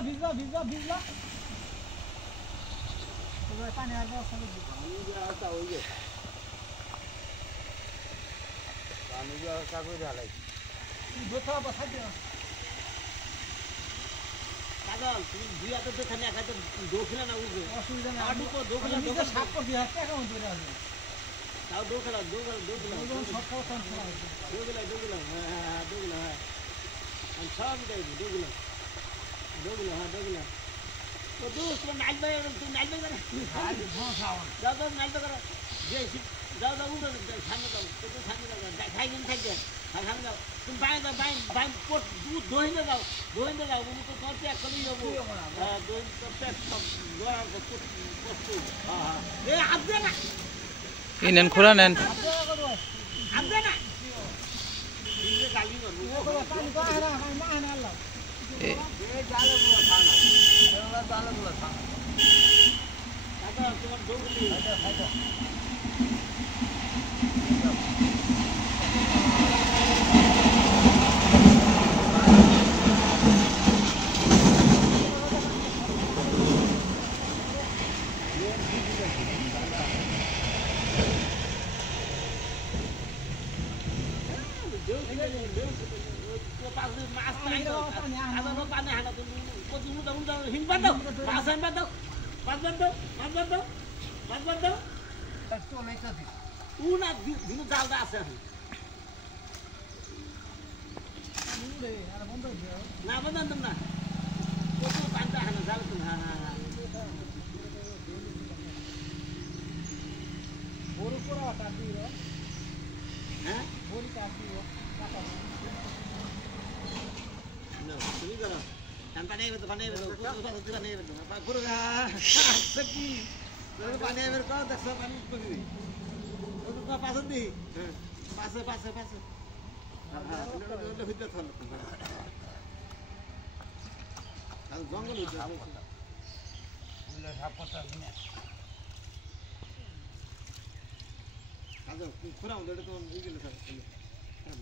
ভিজলা পানি আর ব্যবস্থা কাজল তুমি দুই হাতে তো খানি একাতে দোখলা না উঠবে অসুবিধা না আডু কো দোখলা নিজে সাপ করতে হয় টাকা মতো আছে তাও দোখলা সব খাওয়া দোখলা হ্যাঁ দোখলা হ্যাঁ আমি সব দেই দোখলা হ্যাঁ দোখলা ও দোস্ত নাচবে তুমি নাচবে না যাও যাও নাচবে করো যে যাও যাও উঠো সামনে যাও তো সামনে যাও খাই গেম থাকবে সামনে যাও তুমি বাইরে যাও বাইরে কোট দুধ দহিনে যাও উনি তো তোর প্যাক করে যাবো দহিন তো প্যাক সব গোড়া কষ্ট হ্যাঁ এ আদে না এই নেন খোলা নেন আদে না ये गाली मारो পানি তো আরা মা না আল্লাহ এ ये जाले गुला खाना ये जाले गुला खाना दादा तुम्हारे दो गुली खाओ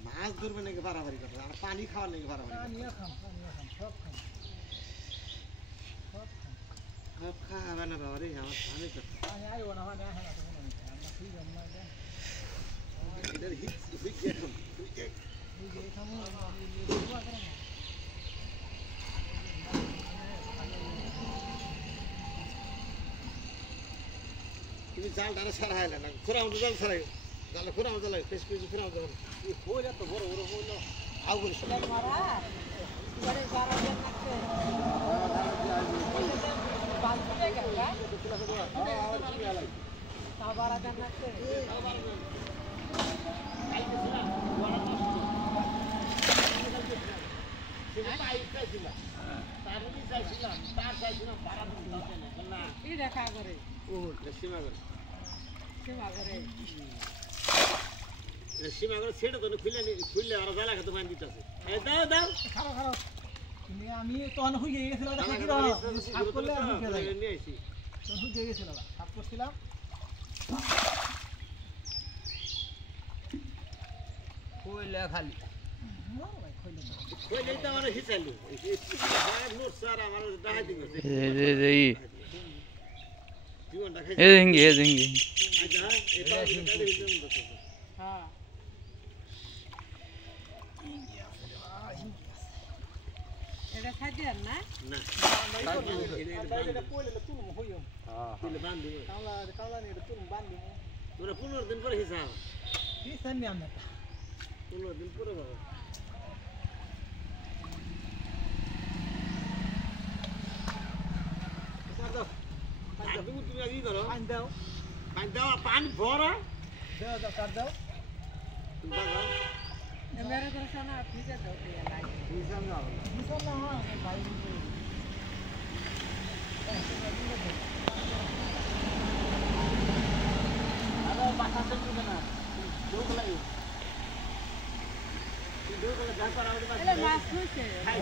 মাছ ধরবে নাকি বাড়াবাড়ি কথা আর পানি খাওয়ার নাকি বাড়াবাড়ি সব খাওয়া না বাবা রে আমার পানি তো এটার হিট এখন তুমি জাল ডানা ছাড়া হয় না খোরা মতো জাল ছাড়াই জালে খোরা মতো লাগে ফেস করে খোরা মতো এই খোল এত বড় বড় হলো আগুন সীমা করে ছেড়ে তো খুললে আর জ্বালা খেতে মান দিতেছে দাও দাও খারাপ খারাপ আমি তখন হয়ে গেছিলাম সাপ করলে নিয়ে আসি হয়ে গেছিল সাপ করছিলাম কইলা খালি কইলেই তো আমার হিসালি নোট স্যার আমার দেখা দিবে জীবনটা খাই এ দেঙ্গে আচ্ছা এটা হ্যাঁ এটা খাইতেন না না এটা পয়লে তুলম হইম তুলে বাঁধ দিব কাওলা নি এটা তুলম বাঁধিম তোরা 15 দিন পরে হিসাব কি সানি আমরা 15 দিন পরে বাবা তুমি আগে করো পানি দাও পানি ভরা দাও কাট দাও তুমি দাও মেরে করে শোনা ঠিক আছে ওকে লাগে হিসাব না মিশন না হয় ভাই আরে বাসা চলবে না দৌড় লাগে দৌড় করে যা করা হবে এলে মাছ হইছে খাই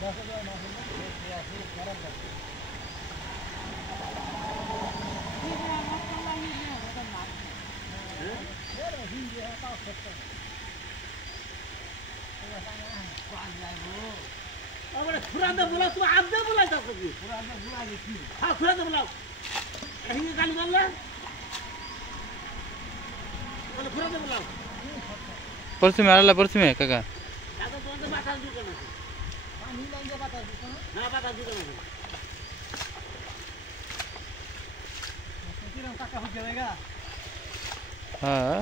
দশ হাজার মাছ খারাপ লাগছে খুরাতে বলা তুমি আদে বলা যাচ্ছ কি পুরানো বুড়া দেখি হ্যাঁ খুরাতে বলাও হিঙ্গে গালি বললে তাহলে খুরাতে বলাও পশ্চিমে আড়ালা পশ্চিমে কাকা তাতে তোমাদের বাতাস দিতে না পানি লাইনে বাতাস দিছ না না বাতাস দিতে না কিরম কাকা হয়ে যাবেগা হ্যাঁ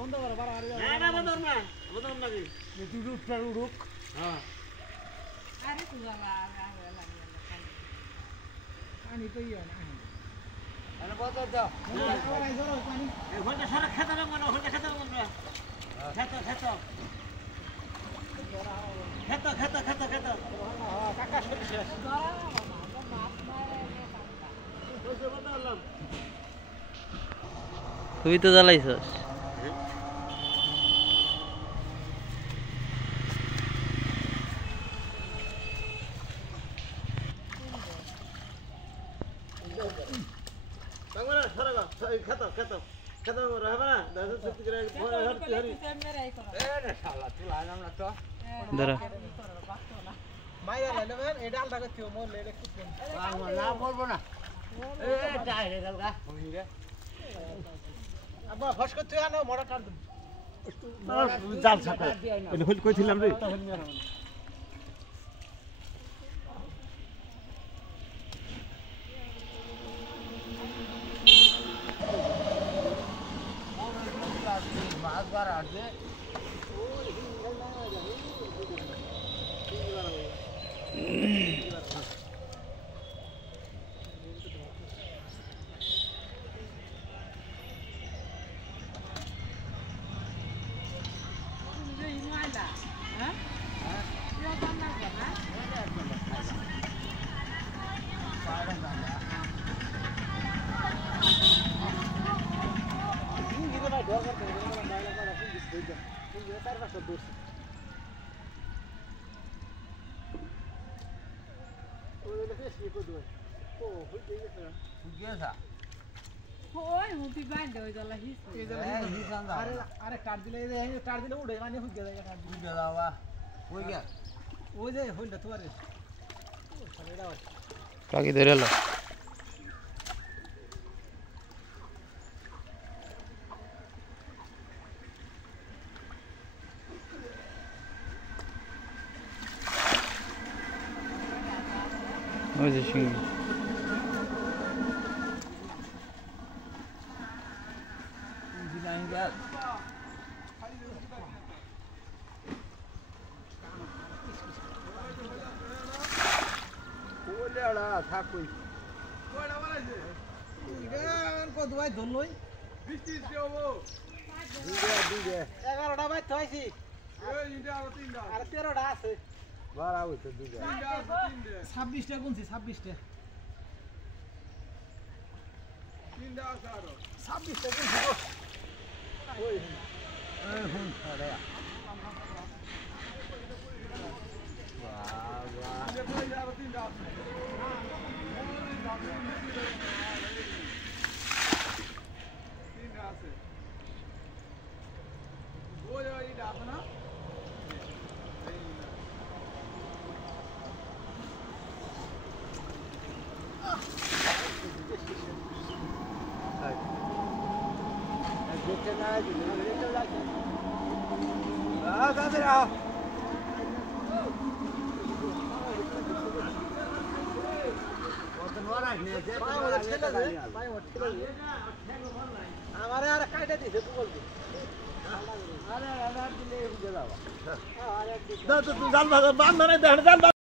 বন্ধ করো বাড়া আরে না না বন্ধ না কি উড়ুক হ্যাঁ আরে তুজালা আগে লাগে পানি পেয়ে না আরে বদল দাও পানি এই ঘন্টা সারা খেতে না মনে ঘন্টা খেতে মনে খেতে কাকা শুনে শেষ মাছ মারে কাঁটা তুই তো জ্বালাইছস দাঁড়া মাইরা লাইলে বেন এই ডালটা কেউ মোর লেলে কুটবেন আব্বা ফস করতে আনো মড়া কাট দেব জাল ছাটা এটা হল কইছিলাম রে ওই মুটি বাঁধে ওই গলা হিস আরে আরে কাট দিলে এই কাট দিলে উড়ে মানে হুই যায় কাট দিলে ওই যে হইল তো আরে কাকি ধরে এলো ওই যে সিং কত ভাই ধরলই 11টা ভাই থইছি আর 13টা আছে 26টা গুনছি 26টা 26টা গুনছি আমার আর কাইটা দিছে তো বলবি জাল বাঁধ মানে